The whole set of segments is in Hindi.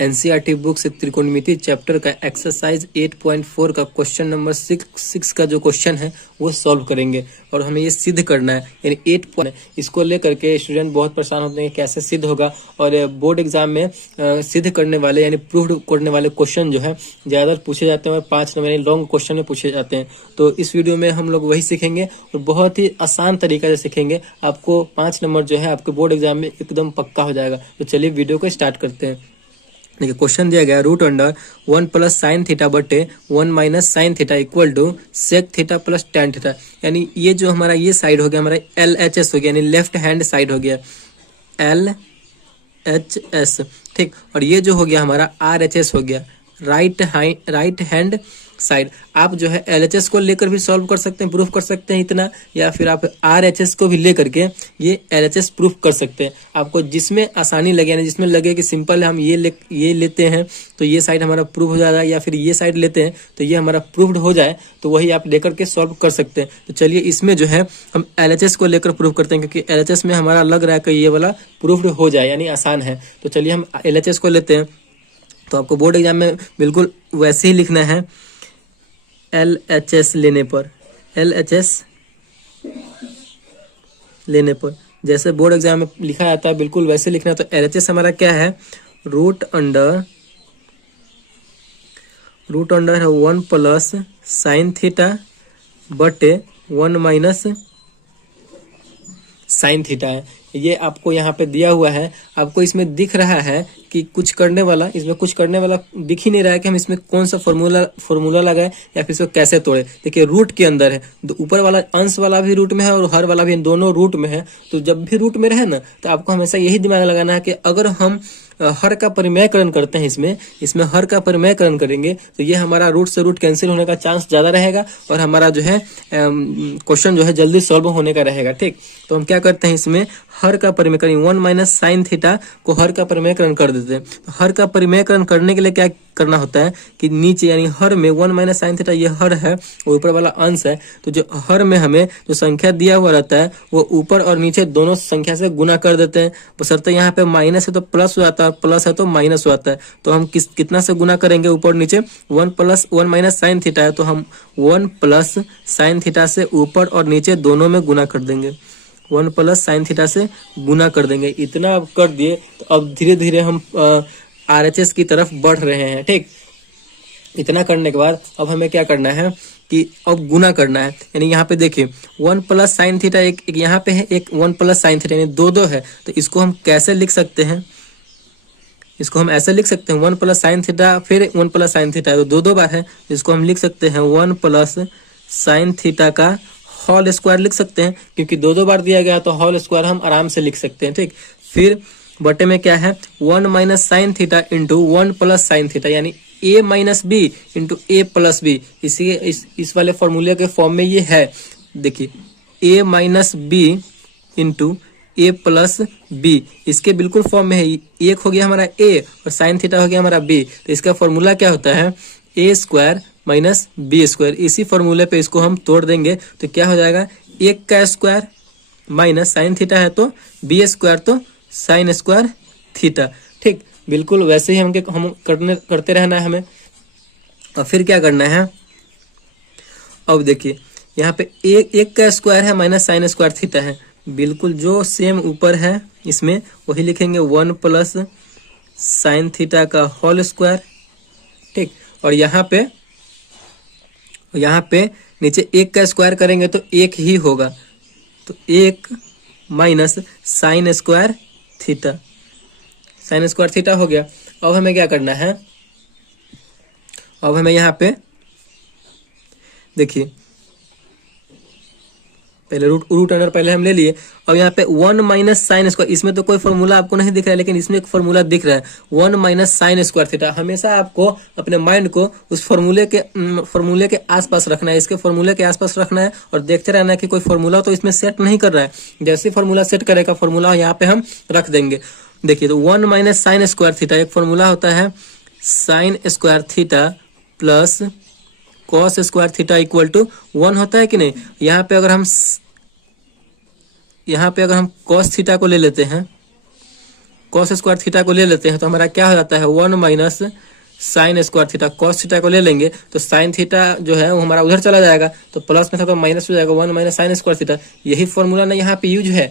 एनसीईआरटी बुक से त्रिकोणमिति चैप्टर का एक्सरसाइज 8.4 का क्वेश्चन नंबर 6 का जो क्वेश्चन है वो सॉल्व करेंगे और हमें ये सिद्ध करना है। यानी 8 पॉइंट इसको लेकर के स्टूडेंट बहुत परेशान होते हैं कैसे सिद्ध होगा। और बोर्ड एग्जाम में सिद्ध करने वाले यानी प्रूव करने वाले क्वेश्चन जो है ज़्यादातर पूछे जाते हैं और 5 नंबर यानी लॉन्ग क्वेश्चन में पूछे जाते हैं। तो इस वीडियो में हम लोग वही सीखेंगे और बहुत ही आसान तरीका से सीखेंगे। आपको 5 नंबर जो है आपके बोर्ड एग्जाम में एकदम पक्का हो जाएगा। तो चलिए वीडियो को स्टार्ट करते हैं। देखिए क्वेश्चन दिया गया root under 1 plus sine theta बटे 1 minus sine theta equal to sec theta plus tan theta. यानी ये जो हमारा ये साइड हो गया हमारा LHS हो गया यानी लेफ्ट हैंड साइड हो गया LHS, ठीक। और ये जो हो गया हमारा RHS हो गया राइट हैंड साइड। आप जो है LHS को लेकर भी सॉल्व कर सकते हैं, प्रूफ कर सकते हैं इतना, या फिर आप RHS को भी लेकर के ये LHS प्रूफ कर सकते हैं। आपको जिसमें आसानी लगे यानी जिसमें लगे कि सिंपल है हम ये लेते हैं तो ये साइड हमारा प्रूफ हो जाएगा, या फिर ये साइड लेते हैं तो ये हमारा प्रूफ्ड हो जाए तो वही आप लेकर के सॉल्व कर सकते हैं। तो चलिए इसमें जो है हम LHS को लेकर प्रूफ करते हैं क्योंकि LHS में हमारा लग रहा है कि ये वाला प्रूफ्ड हो जाए यानी आसान है। तो चलिए हम LHS को लेते हैं। तो आपको बोर्ड एग्जाम में बिल्कुल वैसे ही लिखना है LHS लेने पर, LHS लेने पर जैसे बोर्ड एग्जाम में लिखा जाता है बिल्कुल वैसे लिखना है। तो LHS हमारा क्या है रूट अंडर है 1 प्लस साइन थीटा बटे 1 माइनस साइन थीटा है। ये आपको यहाँ पे दिया हुआ है। आपको इसमें दिख रहा है कि कुछ करने वाला दिख ही नहीं रहा है कि हम इसमें कौन सा फॉर्मूला लगाए या फिर इसको कैसे तोड़े। देखिए रूट के अंदर है, ऊपर वाला अंश वाला भी रूट में है और हर वाला भी, दोनों रूट में है। तो जब भी रूट में रहे ना तो आपको हमेशा यही दिमाग लगाना है कि अगर हम हर का परिमेयकरण करते हैं इसमें हर का परिमेयकरण करेंगे तो ये हमारा रूट से रूट कैंसिल होने का चांस ज़्यादा रहेगा और हमारा जो है क्वेश्चन जो है जल्दी सॉल्व होने का रहेगा, ठीक। तो हम क्या करते हैं इसमें हर का परिमेयकरण 1 माइनस साइन थीटा को हर का परिमेयकरण कर देते हैं। तो हर का परिमेयकरण करने के लिए क्या करना होता है कि नीचे यानी हर में 1 माइनस साइन थीटा ये हर है और ऊपर वाला अंश है। तो जो हर में हमें जो संख्या दिया हुआ रहता है वो ऊपर और नीचे दोनों संख्या से गुना कर देते हैं। बशर्ते यहाँ पे माइनस है तो प्लस हो जाता है, प्लस है तो माइनस हो जाता है। तो हम कितना से गुना करेंगे ऊपर नीचे 1 माइनस साइन थीटा है तो हम 1 प्लस साइन थीटा से ऊपर और नीचे दोनों में गुना कर देंगे, 1 प्लस साइन थीटा से गुना कर देंगे। इतना अब कर दिए तो अब धीरे धीरे हम RHS की तरफ बढ़ रहे हैं, ठीक। इतना करने के बाद अब हमें क्या करना है कि अब गुना करना है। यानी यहाँ पे देखिए 1 प्लस साइन थीटा एक यहाँ पे है, एक 1 प्लस साइन थीटा यानी दो है। तो इसको हम कैसे लिख सकते हैं, इसको हम ऐसे लिख सकते हैं 1 प्लस साइन थीटा फिर 1 प्लस साइन थीटा है तो दो बार है। इसको हम लिख सकते हैं 1 प्लस साइन थीटा का होल स्क्वायर लिख सकते हैं क्योंकि दो बार दिया गया तो होल स्क्वायर हम आराम से लिख सकते हैं, ठीक। फिर बटे में क्या है 1 minus sine theta into 1 plus sine theta यानी a minus b into a plus b. इस वाले फॉर्मूले के फॉर्म में ये है। देखिए a minus b into a plus b इसके बिल्कुल फॉर्म में है। एक हो गया हमारा a और साइन थीटा हो गया हमारा b। तो इसका फॉर्मूला क्या होता है a square minus b square. इसी फॉर्मूले पे इसको हम तोड़ देंगे तो क्या हो जाएगा 1 का स्क्वायर माइनस साइन थीटा है तो b स्क्वायर तो साइन स्क्वायर थीटा, ठीक। बिल्कुल वैसे ही हम करते रहना है हमें। और फिर क्या करना है अब देखिए यहाँ पे एक का स्क्वायर है माइनस साइन स्क्वायर थीटा है, बिल्कुल जो सेम ऊपर है इसमें वही लिखेंगे 1 प्लस साइन थीटा का होल स्क्वायर, ठीक। और यहाँ पे नीचे 1 का स्क्वायर करेंगे तो 1 ही होगा तो 1 माइनस साइन स्क्वायर थीटा हो गया। अब हमें क्या करना है, अब हमें यहाँ पे देखिए पहले रूट अंडर पहले हम ले लिए। अब यहाँ पे 1 माइनस साइन स्क्वायर, इसमें तो कोई फॉर्मूला आपको नहीं दिख रहा है लेकिन इसमें एक फॉर्मूला दिख रहा है 1 माइनस साइन स्क्वायर थीटा। हमेशा आपको अपने माइंड को उस फॉर्मूले के आसपास रखना है, इसके फॉर्मूले के आसपास रखना है और देखते रहना है कि कोई फॉर्मूला तो इसमें सेट नहीं कर रहा है। जैसे फॉर्मूला सेट करेगा फॉर्मूला यहाँ पे हम रख देंगे। देखिए तो 1 माइनस साइन स्क्वायर थीटा एक फॉर्मूला होता है sine square theta plus cos square theta equal to 1 होता है कि नहीं। यहाँ पे अगर हम कॉस थीटा को ले लेते हैं कॉस स्क्वायर थीटा को ले लेते हैं तो हमारा क्या हो जाता है 1 minus sine square theta. Cos theta को ले लेंगे तो साइन थीटा जो है वो हमारा उधर चला जाएगा, तो प्लस में था तो माइनस हो जाएगा 1 माइनस साइन स्क्वायर थीटा। यही फॉर्मूला ना यहाँ पे यूज है,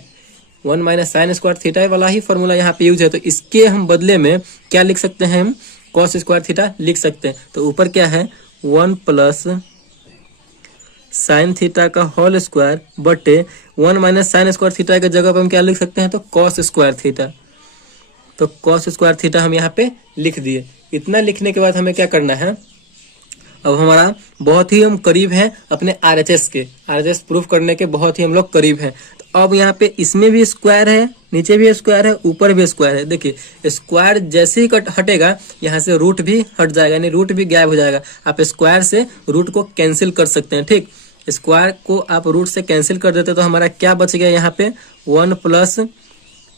1 माइनस साइन स्क्वायर थीटा वाला ही फॉर्मूला यहाँ पे यूज है। तो इसके हम बदले में क्या लिख सकते हैं, हम कॉस स्क्वायर थीटा लिख सकते हैं। तो ऊपर क्या है 1 प्लस साइन थीटा का होल स्क्वायर बटे 1 माइनस साइन स्क्वायर थीटा के जगह पर हम क्या लिख सकते हैं, तो कॉस स्क्वायर थीटा। तो कॉस स्क्वायर थीटा हम यहाँ पे लिख दिए। इतना लिखने के बाद हमें क्या करना है, अब हमारा बहुत ही हम करीब हैं अपने आरएचएस के, आरएचएस प्रूफ करने के बहुत ही हम लोग करीब हैं। तो अब यहाँ पे इसमें भी स्क्वायर है, नीचे भी स्क्वायर है, ऊपर भी स्क्वायर है। देखिए स्क्वायर जैसे ही हटेगा यहाँ से रूट भी हट जाएगा, यानी रूट भी गायब हो जाएगा। आप स्क्वायर से रूट को कैंसिल कर सकते हैं, ठीक। स्क्वायर को आप रूट से कैंसिल कर देते तो हमारा क्या बच गया यहाँ पे 1 प्लस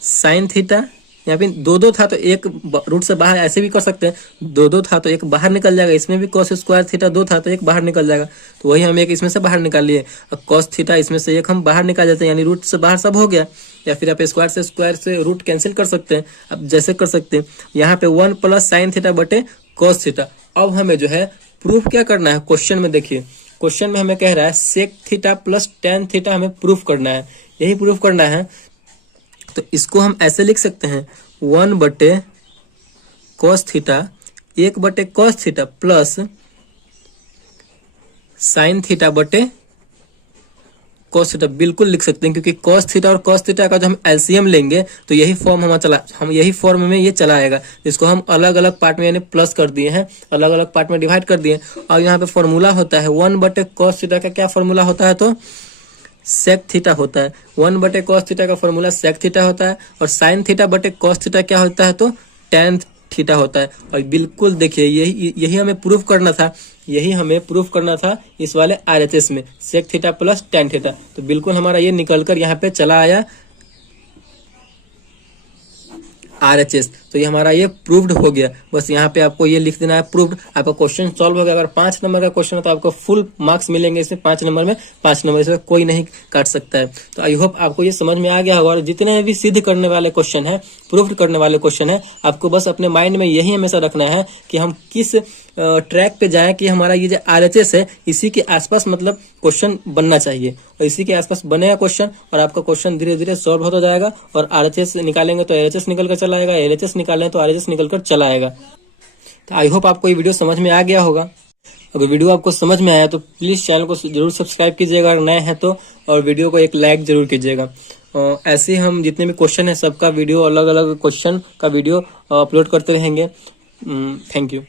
साइन थीटा। यहाँ पे 2 था तो एक रूट से बाहर ऐसे भी कर सकते हैं, 2 था तो एक बाहर निकल जाएगा। इसमें भी कॉस स्क्वायर थीटा 2 था तो एक बाहर निकल जाएगा, तो वही हम एक इसमें से बाहर निकाल लिए। अब कॉस थीटा इसमें से एक हम बाहर निकाल देते हैं, यानी रूट से बाहर सब हो गया। या फिर आप स्क्वायर से रूट कैंसिल कर सकते हैं, अब जैसे कर सकते हैं। यहाँ पे 1 प्लस साइन थीटा बटे कॉस थीटा। अब हमें जो है प्रूफ क्या करना है, क्वेश्चन में देखिए, क्वेश्चन में हमें कह रहा है sec theta plus tan theta हमें प्रूफ करना है, यही प्रूफ करना है। तो इसको हम ऐसे लिख सकते हैं 1 बटे कॉस थीटा, 1 बटे cos theta plus sine theta बटे कॉस थीटा, बिल्कुल लिख सकते हैं। क्योंकि कॉस थीटा और कॉस थीटा का जो हम एलसीएम लेंगे तो यही फॉर्म हम यही फॉर्म में ये चला आएगा। इसको हम अलग अलग पार्ट में यानी प्लस कर दिए हैं, अलग अलग पार्ट में डिवाइड कर दिए। और यहाँ पे फॉर्मूला होता है 1 बटे कॉस थीटा का क्या फॉर्मूला होता है, तो सेक थीटा होता है। 1 बटे कॉस थीटा का फॉर्मूला सेक थीटा होता है, और साइन थीटा बटे कॉस थीटा क्या होता है, तो टेन थीटा होता है। और बिल्कुल देखिए यही हमें प्रूफ करना था, यही हमें प्रूफ करना था इस वाले आरएचएस में, sec theta plus tan theta. तो बिल्कुल हमारा ये निकलकर यहाँ पे चला आया आरएचएस। तो ये हमारा ये प्रूव्ड हो गया। बस यहाँ पे आपको ये लिख देना है प्रूव्ड, आपका क्वेश्चन सॉल्व हो गया। अगर 5 नंबर का क्वेश्चन है तो आपको फुल मार्क्स मिलेंगे इसमें, 5 नंबर में 5 नंबर, इसमें कोई नहीं काट सकता है। तो आई होप आपको ये समझ में आ गया होगा। और जितने भी सिद्ध करने वाले क्वेश्चन है, प्रूव्ड करने वाले क्वेश्चन है, आपको बस अपने माइंड में यही हमेशा रखना है कि हम किस ट्रैक पे जाए कि हमारा ये जो आरएचएस है इसी के आसपास मतलब क्वेश्चन बनना चाहिए, और इसी के आसपास बनेगा क्वेश्चन, और आपका क्वेश्चन धीरे धीरे सॉल्व होता जाएगा। और आरएचएस निकालेंगे तो एलएचएस निकल कर चला आएगा, एलएचएस निकालें तो आरएचएस निकल कर चला आएगा। तो आई होप आपको ये वीडियो समझ में आ गया होगा। अगर वीडियो आपको समझ में आया तो प्लीज चैनल को जरूर सब्सक्राइब कीजिएगा अगर नए हैं तो, और वीडियो को एक लाइक जरूर कीजिएगा। ऐसे हम जितने भी क्वेश्चन है सबका वीडियो, अलग अलग क्वेश्चन का वीडियो अपलोड करते रहेंगे। Thank you.